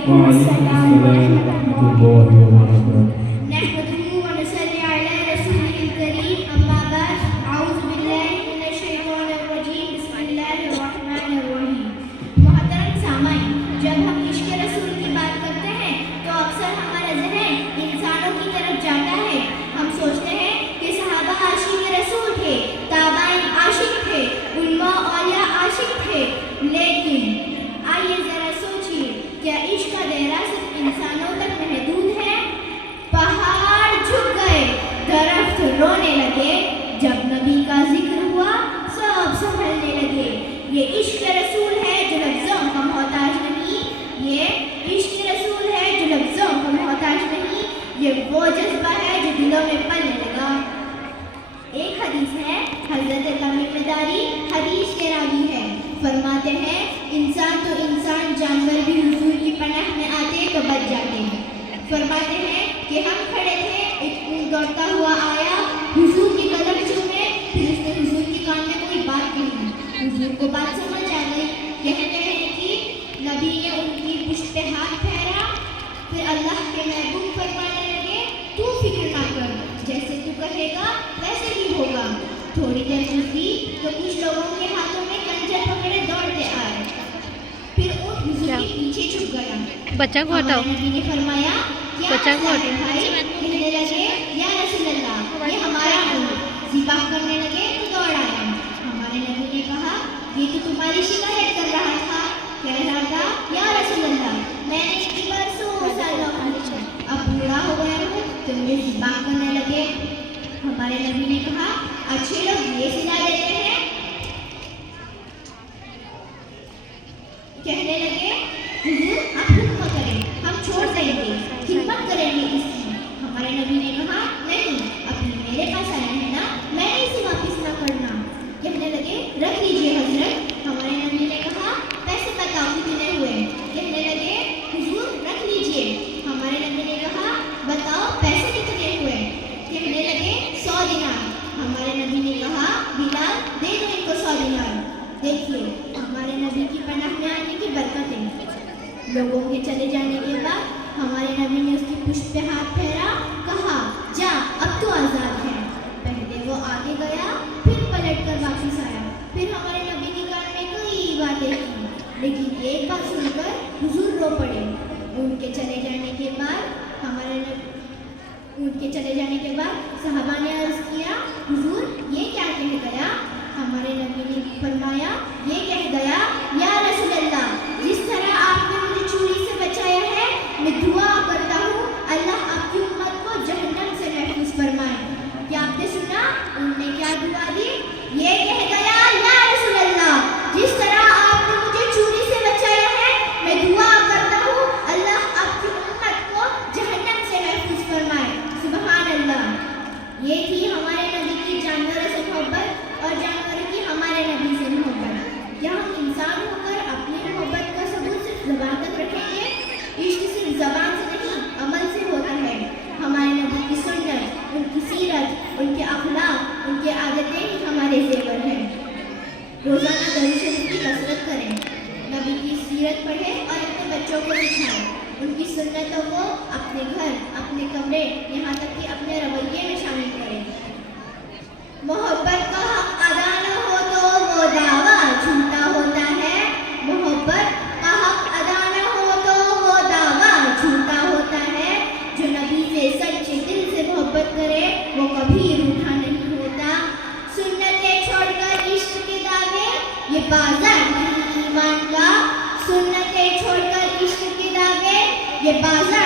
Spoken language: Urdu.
وعليكم السلام ورحمة الله وبركاته. نحمده ونصلي على رسوله الكريم أما بعد أعوذ بالله من الشيطان الرجيم بسم الله الرحمن الرحيم. محترم سامعین، جب ہم عشق رسول کی بات کرتے ہیں تو اکثر ہمارا ذہن انسانوں کی طرف جاتا ہے. ہم سوچتے ہیں کہ صحابہ عاشق رسول تھے، تابعین عاشق تھے، علماء اولیاء عاشق تھے، لیکن آئیے ذرا سوچیے، کیا عشق کا دائرہ صرف انسانوں تک محدود ہے؟ پہاڑ جھک گئے، درخت رونے لگے، جب نبی کا ذکر ہوا سب سنبھلنے لگے. یہ عشق رسول ہے جو لفظوں کا محتاج نہیں، یہ عشق رسول ہے جو لفظوں کا محتاج نہیں، یہ وہ جذبہ ہے جو دلوں میں پلنے لگا. ایک حدیث ہے، حضرت تمیم داری حدیث کے راوی ہے، فرماتے ہیں انسان تو انسان، جانور بھی حضور کی پناہ میں آتے تو بچ جاتے ہیں. فرماتے ہیں کہ ہم کھڑے تھے، ایک اونٹ دوڑتا ہوا آیا، حضور کی قدم چومے، پھر اس نے حضور کے کان میں کوئی بات کہی. حضور کو بات سمجھ آ گئی، کہنے لگے کہ نبی نے ان کی پشت پہ ہاتھ پھیرا. پھر اللہ کے محبوب فرمانے لگے تو فکر نہ کر، جیسے تو کہے گا ویسے ہی ہوگا. تھوڑی دیر گزری تو کچھ لوگوں کے ہاتھوں میں کنجر پکڑے دوڑتے آئے. پھر اونٹ حضور کے پیچھے چھپ گیا. بچہ کو ہٹاؤ. نبی نے فرمایا بچہ کو ہٹاؤ. بھائی، کہنے لگے یا رسول اللہ یہ ہمارا اونٹ. ذبح کرنے لگے تو دوڑ آیا. ہمارے نبی نے کہا یہ تو تمہاری شکایت کر رہا تھا، کہہ رہا تھا یا رسول اللہ میں نے اس کی برسوں سال پوچھا، اب بوڑھا ہو گیا ہوں تو مجھے ذبح کرنے لگے. ہمارے نبی نے کہا اچھے لوگ یہ سلا دیتے ہیں. کہنے لگے حضور آپ حکم کریں، ہم چھوڑ دیں گے، خدمت کریں گے اس کی. ہمارے نبی نے کہا نہیں، ابھی میرے پاس آیا ہے نا، میں نے اسے واپس نہ کرنا. کہنے لگے رکھ لیجیے حضرت. ہمارے نبی نے کہا پیسے بتاؤ کتنے ہوئے. کہنے لگے حضور رکھ لیجیے. ہمارے نبی نے کہا بتاؤ پیسے کتنے ہوئے. کہنے لگے 100 دینار. ہمارے نبی نے کہا بلال دے دو ان کو 100 دینار. دیکھیے ہمارے نبی کی پناہ میں آنے کی برکتیں. لوگوں کے چلے جانے کے بعد ہمارے نبی نے اس کی پشت پہ ہاتھ پھیرا، کہا جا اب تو آزاد ہے. پہلے وہ آگے گیا، پھر پلٹ کر واپس آیا. پھر ہمارے نبی کے کان میں کئی باتیں کی، لیکن ایک بات سن کر حضور رو پڑے. ان کے چلے جانے کے بعد صحابہ نے عرض کیا حضور یہ کیا کہہ گیا. ہمارے نبی نے فرمایا یہ کہہ گیا یا رسول اللہ جس طرح آپ نے مجھے چوری سے بچایا ہے، میں دعا کرتا ہوں اللہ آپ کی امت کو جہنم سے محفوظ فرمائے. کیا آپ نے سنا انہوں نے کیا دعا دی؟ یہ کہہ گیا یا رسول اللہ جس طرح آپ نے مجھے چوری سے بچایا ہے، میں دعا کرتا ہوں اللہ آپ کی امت کو جہنم سے محفوظ فرمائے. سبحان اللہ. یہ تھی ہمارے نبی کی جانوروں سے محبت اور جانوروں کی ہمارے نبی سے محبت. کیا ہم انسان ہو کر اپنی محبت کا ثبوت صرف زبان تک رکھیں گے؟ عشق صرف زبان سے نہیں عمل سے ہوتا ہے. ہمارے نبی کی سنت، ان کی سیرت، ان کے اخلاق، ان کی عادتیں ہی ہمارے زیور ہیں. روزانہ درود شریف کی کثرت کریں، نبی کی سیرت پڑھیں اور اپنے بچوں کو سکھائیں. ان کی سنتوں کو اپنے گھر، اپنے کمرے، یہاں تک کہ اپنے رویے میں شامل کریں. محبت کا حق ادا نہ ہو تو وہ دعویٰ جھوٹا ہوتا ہے. محبت کا حق ادا نہ ہو تو وہ دعویٰ جھوٹا ہوتا ہے. جو نبی سے سچے دل سے محبت کرے وہ کبھی روٹھا نہیں ہوتا. سنتیں چھوڑ کر عشق کے دعوے یہ بازار نہیں ایمان کا. سنتیں چھوڑ کر عشق کے دعوے یہ بازار